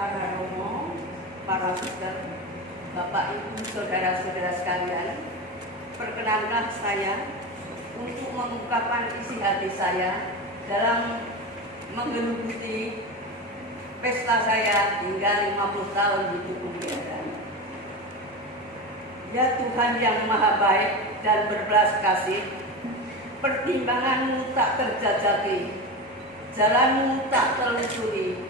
para romo, para suster, Bapak Ibu, saudara-saudara sekalian, perkenanlah saya untuk mengungkapkan isi hati saya dalam menggeluti pesta saya hingga 50 tahun hidup kemuliaan. Ya Tuhan yang maha baik dan berbelas kasih, pertimbanganmu tak terjajaki, jalanmu tak telusuri.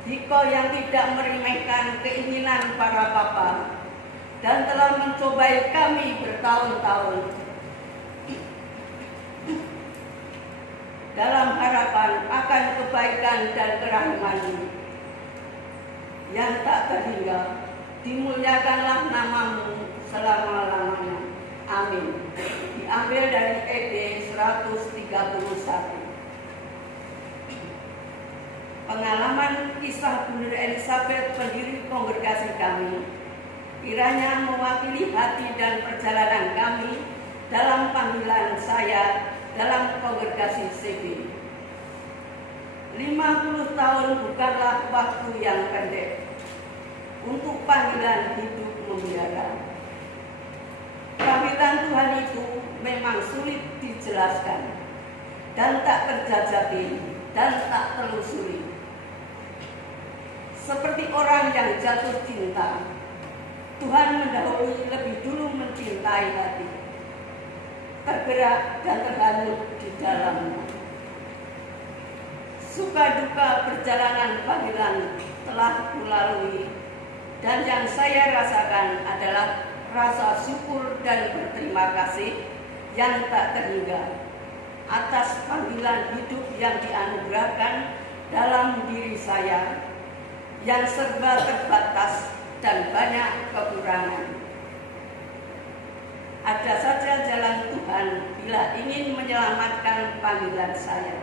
Dikau yang tidak meremehkan keinginan para papa dan telah mencobai kami bertahun-tahun dalam harapan akan kebaikan dan kerahiman-Mu yang tak terhingga. Dimuliakanlah namamu selama-lamanya. Amin. Diambil dari ED 131. Pengalaman kisah Bunda Elizabeth, pendiri kongregasi kami, kiranya mewakili hati dan perjalanan kami dalam panggilan saya dalam kongregasi CB. 50 tahun bukanlah waktu yang pendek untuk panggilan hidup memelihara. Panggilan Tuhan itu memang sulit dijelaskan dan tak terjajaki dan tak telusuri. Seperti orang yang jatuh cinta, Tuhan mendahului lebih dulu mencintai hati, tergerak dan terhanyut di dalamnya. Suka duka perjalanan panggilan telah kulalui, dan yang saya rasakan adalah rasa syukur dan berterima kasih yang tak terhingga atas panggilan hidup yang dianugerahkan dalam diri saya yang serba terbatas dan banyak kekurangan. Ada saja jalan Tuhan bila ingin menyelamatkan panggilan saya,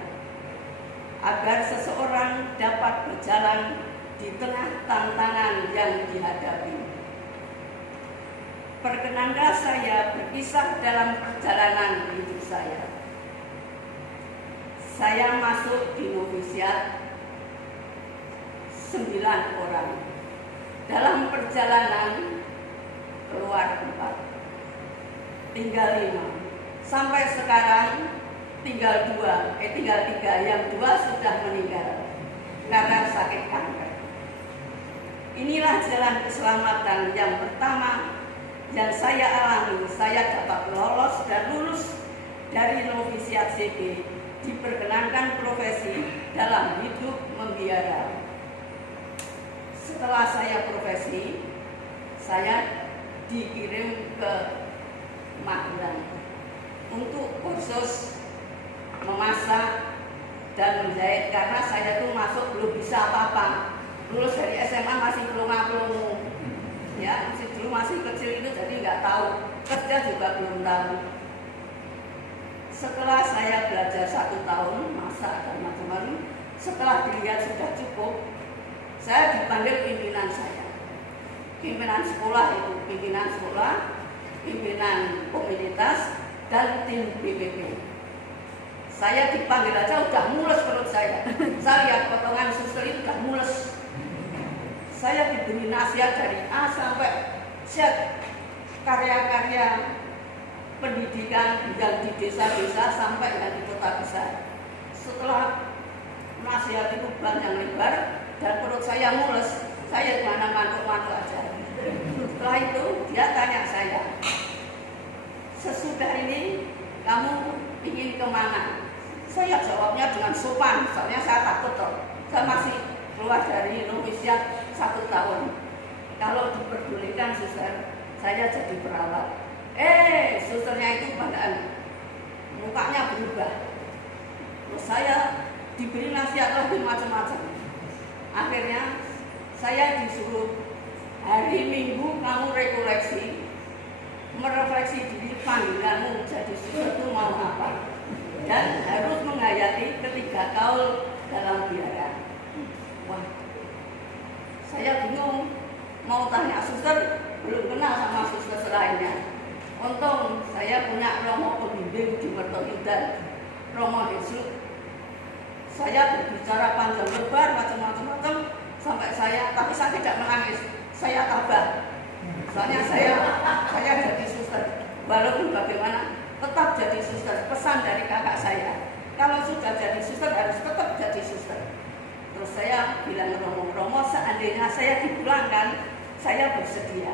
agar seseorang dapat berjalan di tengah tantangan yang dihadapi. Perkenanlah saya berkisah dalam perjalanan hidup saya. Saya masuk di novisiat 9 orang. Dalam perjalanan keluar 4, tinggal 5. Sampai sekarang tinggal 3. Yang 2 sudah meninggal karena sakit kanker. Inilah jalan keselamatan yang pertama yang saya alami. Saya dapat lolos dan lulus dari novisiat CB, diperkenankan profesi dalam hidup membiara. Setelah saya profesi, saya dikirim ke Magelang untuk kursus memasak dan menjahit, karena saya tuh masuk belum bisa apa-apa. Lulus dari SMA masih pelongo-pelongo, ya, masih kecil itu, jadi nggak tahu, kerja juga belum tahu. Setelah saya belajar 1 tahun masak dan macam-macam, setelah dilihat sudah cukup, saya dipanggil pimpinan saya, pimpinan sekolah itu, pimpinan sekolah, pimpinan komunitas, dan tim BPP. Saya dipanggil aja udah mules perut saya. Saya lihat potongan suster itu udah mules. Saya diberi nasihat dari A sampai Z, karya-karya pendidikan yang di desa-desa sampai yang di kota besar. Setelah nasihat itu panjang lebar dan perut saya mules, saya mana mantuk-mantuk aja. Setelah itu dia tanya saya, sesudah ini kamu ingin kemana? Saya jawabnya dengan sopan, soalnya saya takut toh. Saya masih keluar dari novisiat 1 tahun. Kalau diperbolehkan suster, saya jadi perawat. Susternya itu padahal mukanya berubah. Terus saya diberi nasihat lagi macam-macam. Akhirnya saya disuruh hari Minggu kamu rekoleksi, merefleksi diri panggilanmu jadi suster itu mau apa, dan harus menghayati ketiga kaul dalam biara. Wah, saya bingung mau tanya suster, belum kenal sama suster lainnya. Untung saya punya romo pembimbing di Mertoyudan, Romo Yesus. Saya berbicara panjang lebar macam-macam sampai saya saya tidak menangis, saya tabah. Soalnya saya jadi suster. Walaupun bagaimana tetap jadi suster. Pesan dari kakak saya, kalau sudah jadi suster harus tetap jadi suster. Terus saya bilang ke Romo, seandainya saya dipulangkan, saya bersedia.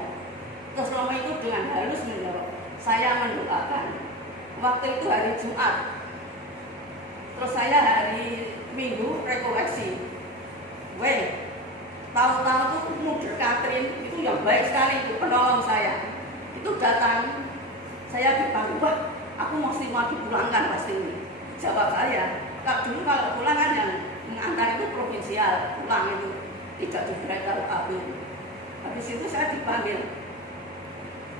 Terus Romo itu dengan halus menjawab, saya mendoakan. Waktu itu hari Jumat. Terus saya hari Minggu rekoleksi. Tahu-tahu tuh Mudir Katrin itu yang baik sekali, itu penolong saya. Itu datang, saya dipanggil, wah aku mesti mau dipulangkan pasti ini. Jawab saya, dulu kalau pulang kan yang mengantar itu provinsial, pulang itu tidak diberitahu aku. Habis itu saya dipanggil,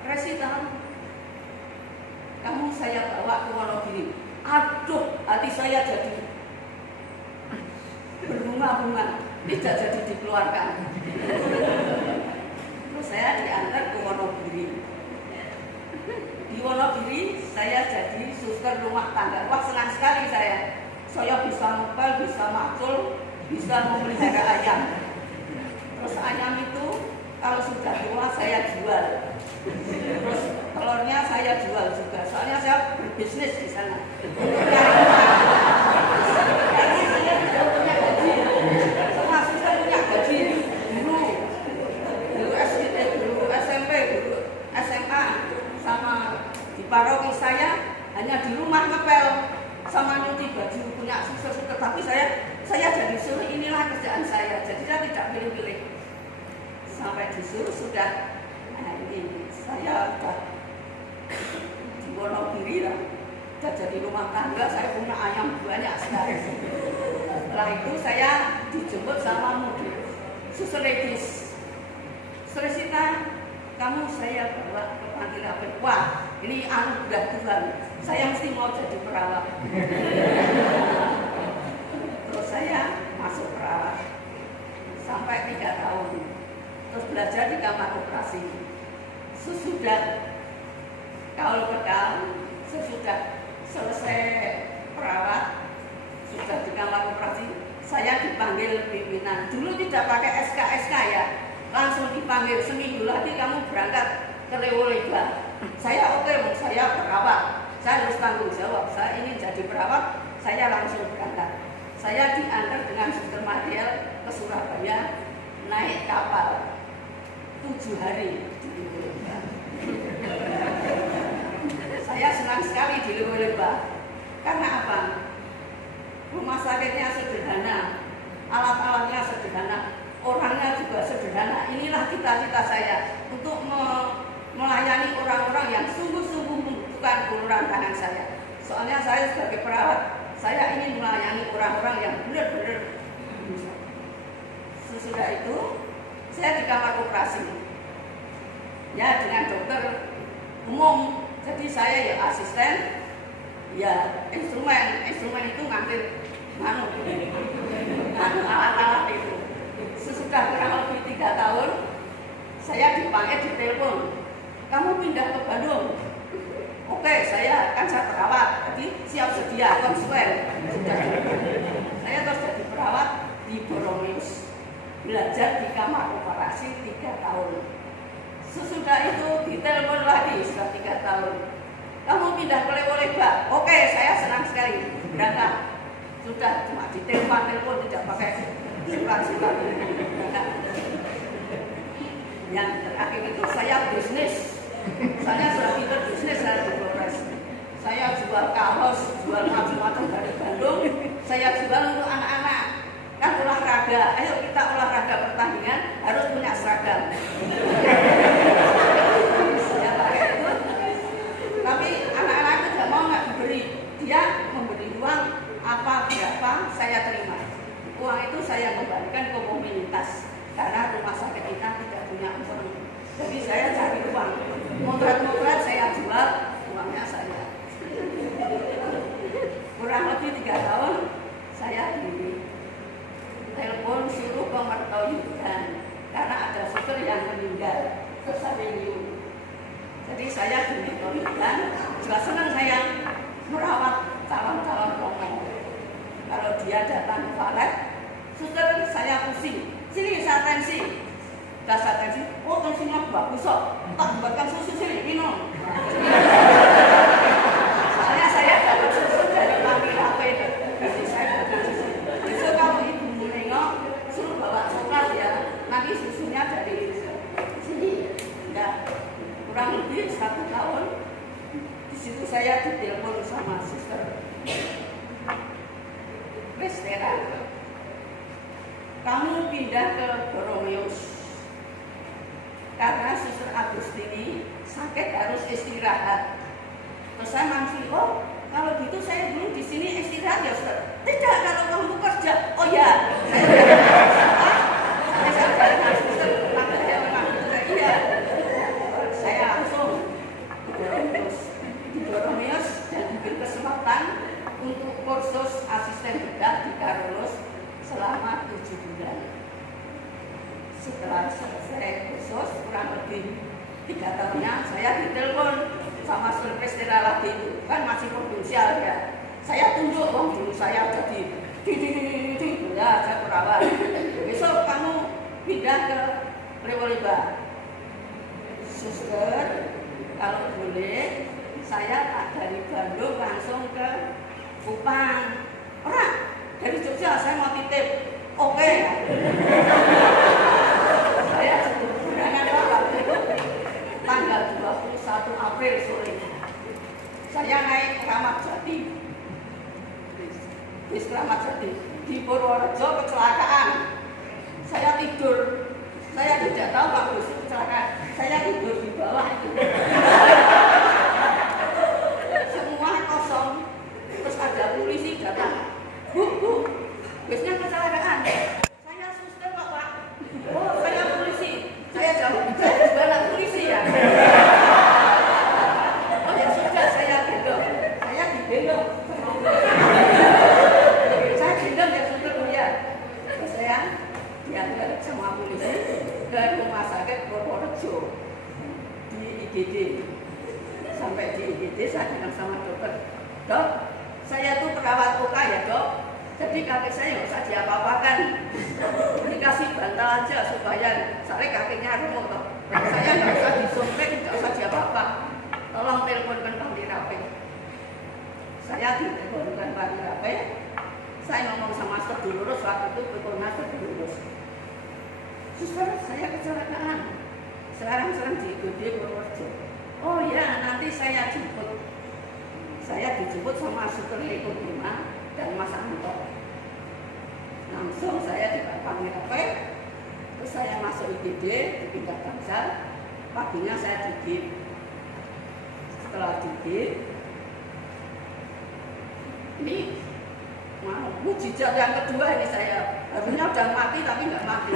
Resita, kamu saya bawa ke Wonogiri. Aduh, hati saya jadi berbunga-bunga, tidak jadi dikeluarkan. Terus saya diantar ke Wonogiri. Di Wonogiri saya jadi suster rumah tangga. Wah, senang sekali saya. Saya bisa ngepel, bisa makul, bisa memelihara ayam. Terus ayam itu kalau sudah tua saya jual. Terus telurnya saya jual juga. Soalnya saya berbisnis di sana. Karena saya tidak punya gaji. Semua suster punya gaji. Dulu SD, dulu SMP, dulu SMA, sama di paroki saya hanya di rumah ngepel sama nyuci baju punya suster-suster. Tapi saya jadi suruh, inilah kerjaan saya. Jadi saya tidak pilih-pilih. Sampai disuruh sudah, nah ini saya sudah di Wonogiri lah. Sudah jadi rumah tangga, saya punya ayam banyak sekali. Setelah itu saya dijemput sama Mudir Suster Regis. Resita, kamu saya bawa ke panti rapid. Wah, ini anugerah Tuhan. Saya mesti mau jadi perawat. Terus saya masuk perawat sampai 3 tahun. Terus belajar di kamar operasi. Sesudah sesudah selesai perawat, sudah di kamar operasi, saya dipanggil pimpinan. Dulu tidak pakai SK ya, langsung dipanggil, seminggu lagi kamu berangkat ke Lewo-Leba. Saya oke, saya perawat, saya harus tanggung jawab. Saya ingin jadi perawat, saya langsung berangkat. Saya diantar dengan Suster Mariel ke Surabaya, naik kapal 7 hari di Lewo-Leba. Saya senang sekali di Lewo-Leba. Karena apa? Rumah sakitnya sederhana, alat-alatnya sederhana, orangnya juga sederhana. Inilah cita-cita saya untuk melayani orang-orang yang sungguh-sungguh membutuhkan uluran tangan saya. Soalnya saya sebagai perawat, saya ingin melayani orang-orang yang benar-benar bisa. Sesudah itu, saya di kamar operasi. Ya, dengan dokter umum. Jadi saya ya asisten, ya instrumen itu ngambil alat-alat itu. Sesudah kurang lebih 3 tahun, saya dipanggil di telepon, kamu pindah ke Bandung. Oke, saya perawat, jadi siap sedia konsulen. Saya terus jadi perawat di Boromeus, belajar di kamar operasi 3 tahun. Sesudah itu ditelepon lagi setelah 3 tahun, kamu pindah ke Lewo-Leba. Oke, saya senang sekali berangkat. Sudah cuma ditelepon tidak pakai surat-surat. Yang terakhir itu saya bisnis. Saya sudah pintar bisnis, saya di Flores. Saya jual kaos, jual macam-macam dari Bandung. Saya jual untuk anak-anak. Kan olahraga, ayo kita olahraga pertandingan harus punya seragam. Saya pakai itu. Tapi anak-anak itu tidak mau nggak diberi. Dia memberi uang apa berapa saya terima. Uang itu saya kembalikan ke komunitas karena rumah sakit kita tidak punya uang. Jadi saya cari uang. Motret-motret saya jual, uangnya saya. Kurang lebih 3 tahun saya di telepon suruh ke Mertoyudan karena ada suster yang meninggal tersaring. Jadi saya di Mertoyudan juga senang saya merawat calon-calon romo. Kalau dia datang ke valet, suster saya pusing, sini saya tensi, dasar tensi, oh tensinya bagus kok, tak buatkan susu sini minum. Soalnya saya dapat susu dari Mami Rape, jadi saya buatkan susu. Besok kalau ibu nengok, suruh bawa coklat ya, nanti susunya dari sini. Ya, kurang lebih 1 tahun. Di situ saya ditelepon sama suster Prestera. Kamu pindah ke Boromeus karena suster Agustini sakit harus istirahat. Terus saya mangsih, oh kalau gitu saya dulu di sini istirahat ya suster. Tidak, kalau kamu kerja. Oh ya. Saya dengan suster saya memang iya. Saya langsung di Boromeus dan diberi kesempatan untuk kursus asisten bedah di Carolus selama 7 bulan. Setelah selesai kursus kurang lebih 3 tahunnya saya ditelepon sama Suster Prestera lagi itu kan masih provinsial ya. Saya tunjuk dulu saya jadi ya saya perawat. Besok kamu pindah ke Lewoliba. Suster kalau boleh saya tak dari Bandung langsung ke Kupang. Orang dari Jogja saya mau titip. Oke. Saya dengan waktu itu tanggal 21 April sore. Saya naik Kramat Jati. Bis Kramat Jati di Purworejo kecelakaan. Saya tidur. Saya tidak tahu Pak Bus kecelakaan. Saya tidur di bawah itu. Semua kosong. Terus ada polisi datang. Bu, busnya kecelakaan. Saya suster kok Pak. Oh, saya polisi. Saya jawab, saya juga polisi ya. Oh ya sudah, saya gendong. Saya digendong. Saya gendong ya suster ya. Terus saya diantar sama polisi ke rumah sakit Purworejo di IGD. Sampai di IGD saya bilang sama dokter, Dok, saya tuh perawat luka ya Dok. Jadi kaki saya nggak usah diapa-apakan, dikasih bantal aja supaya soalnya kakinya remuk toh. Saya nggak usah disumpek, nggak usah diapa-apa. Tolong teleponkan Pak Mirape. Saya diteleponkan Pak Mirape. Saya ngomong sama Suster Dolores waktu itu betul Suster Dolores. Suster, saya kecelakaan. Sekarang di IGD Purworejo. Oh ya, nanti saya jemput. Saya dijemput sama Suster Eko Bima dan Mas Anto. Langsung saya dipanggil Mirape, terus saya masuk IGD, dipindah Bangsal. Paginya saya digit. Setelah digit, ini mujizat yang kedua ini saya. Harusnya udah mati tapi nggak mati.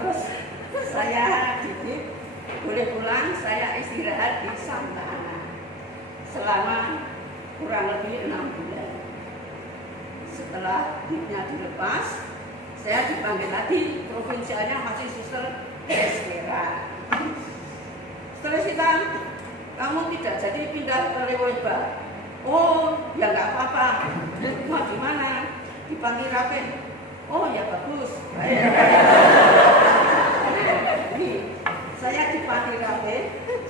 Terus saya digit, boleh pulang, saya istirahat di Santa Ana selama kurang lebih 6 bulan. Setelah gignya dilepas, saya dipanggil lagi, provinsialnya masih Suster Prestera. Setelah kita, kamu tidak jadi pindah ke Lewoliba. Oh, ya nggak apa-apa. Mau di mana? Dipanggil Rape. Oh ya bagus. Ini saya dipanggil Rape,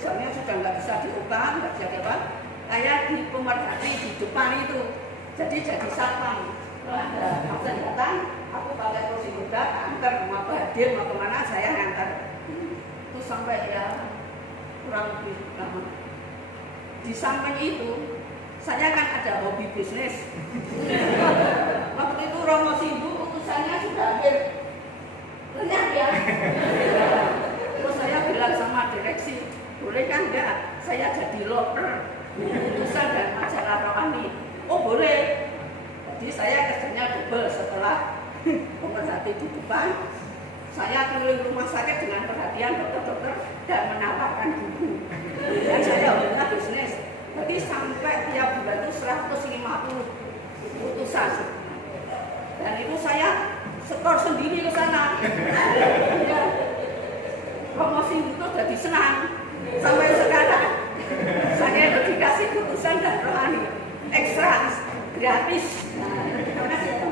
soalnya sudah nggak bisa diubah, nggak bisa apa. Saya di pemerhati di depan itu, jadi satpam. Ada absen datang, aku pakai kursi roda, antar mau ke hadir, mau kemana saya ngantar. Itu sampai ya kurang lebih lama. Di samping itu, saya kan ada hobi bisnis. Waktu itu Romo Sindu utusannya sudah hampir lenyap ya. Terus saya bilang sama direksi, boleh kan enggak saya jadi loper utusan dan majalah rohani. Oh boleh. Jadi saya kerjanya double setelah pemerhati di depan. Saya keliling rumah sakit dengan perhatian dokter-dokter dan menawarkan buku. Dan saya hobinya bisnis. Jadi sampai tiap bulan itu 150 utusan. Dan itu saya skor sendiri ke sana. Ya. Promosi itu jadi senang. Sampai sekarang saya dikasih utusan dan rohani ekstra gratis. Nah, terima kasih ya.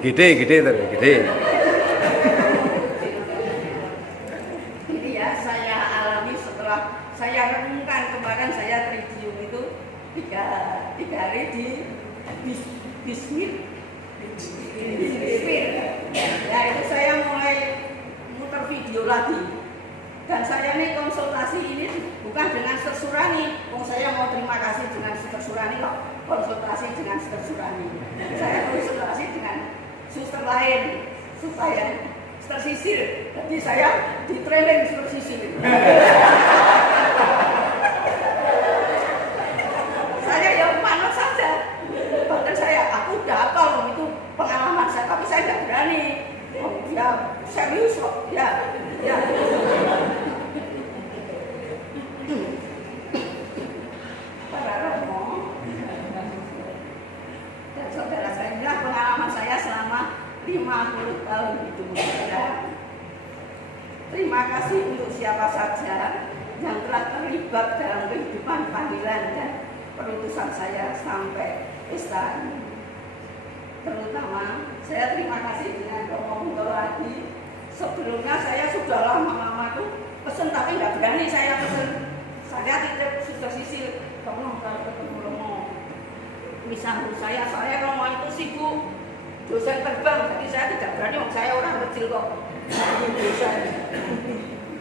Gede terus, gede. Ini ya saya alami setelah saya renungkan kemarin saya tridium itu tiga hari di bismil. Ya itu saya mulai muter video lagi. Dan saya ini konsultasi ini bukan dengan Suster Surani. Saya mau terima kasih dengan Suster Surani kok. Konsultasi dengan Suster Surani. Saya konsultasi dengan suster lain supaya Suster Sisil. Jadi saya di training Suster Sisil. Saya ya manut saja. Bahkan aku udah hafal itu pengalaman saya, tapi saya nggak berani. Ya serius kok. Ya. Para Romo dan saudara saya, inilah pengalaman saya selama 50 tahun hidup saya. Terima kasih untuk siapa saja yang telah terlibat dalam kehidupan panggilan dan perutusan saya sampai pesta ini. Terutama saya terima kasih dengan Romo Huntoro Adi. Sebelumnya saya sudah lama-lama tuh pesen tapi nggak berani saya pesen. Saya titip Suster Sisil, tolong kalau ketemu Romo. Misal saya Romo itu sibuk dosen terbang, jadi saya tidak berani. Saya orang kecil kok.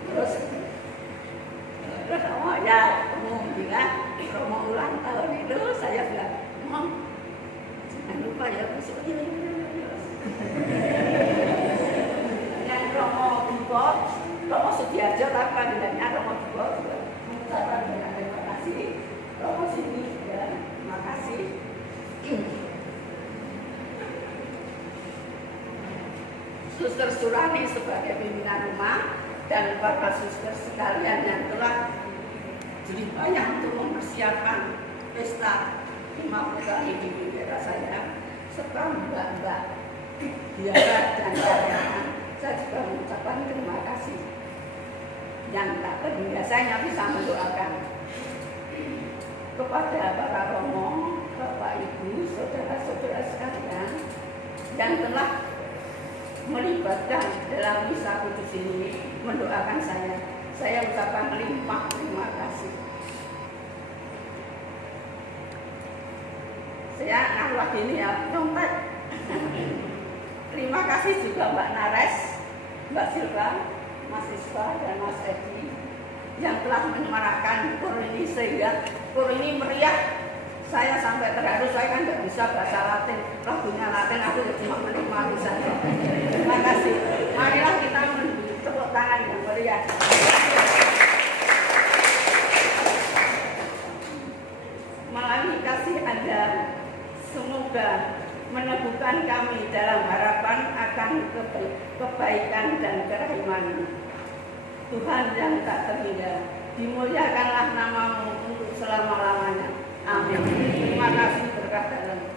Terus Romo ya, Romo bilang Romo ulang tahun itu saya bilang, Mom, jangan lupa ya besok ini. Yang Romo Dibot, Romo Sudiarjo tapi panggilannya Romo Dibot. Saya terima kasih. Romo sini ya, terima kasih. Suster Surani sebagai pimpinan rumah dan para suster sekalian yang telah jadi banyak untuk mempersiapkan pesta 50 tahun di daerah saya, serta mbak-mbak biara dan karyawan. Saya juga mengucapkan terima kasih. Yang tak terhingga saya bisa mendoakan kepada para Romo, Bapak Ibu, saudara-saudara sekalian yang telah melibatkan dalam misa kudus ini, mendoakan saya ucapkan limpah terima kasih. Saya nambah ini ya, nyontek. Terima kasih juga Mbak Nares, Mbak Silva, Mas Isfa dan Mas Edi yang telah menyemarakkan kur ini sehingga kur ini meriah. Saya sampai terharu, saya kan nggak bisa bahasa Latin, lagunya Latin, aku cuma menikmati saja. Terima kasih. Marilah kita memberi tepuk tangan yang meriah. Melalui kasih Anda, semoga meneguhkan kami dalam harapan akan kebaikan dan kerahiman. Tuhan yang tak terhingga, dimuliakanlah namamu untuk selama-lamanya. Amin. Terima kasih berkat dalam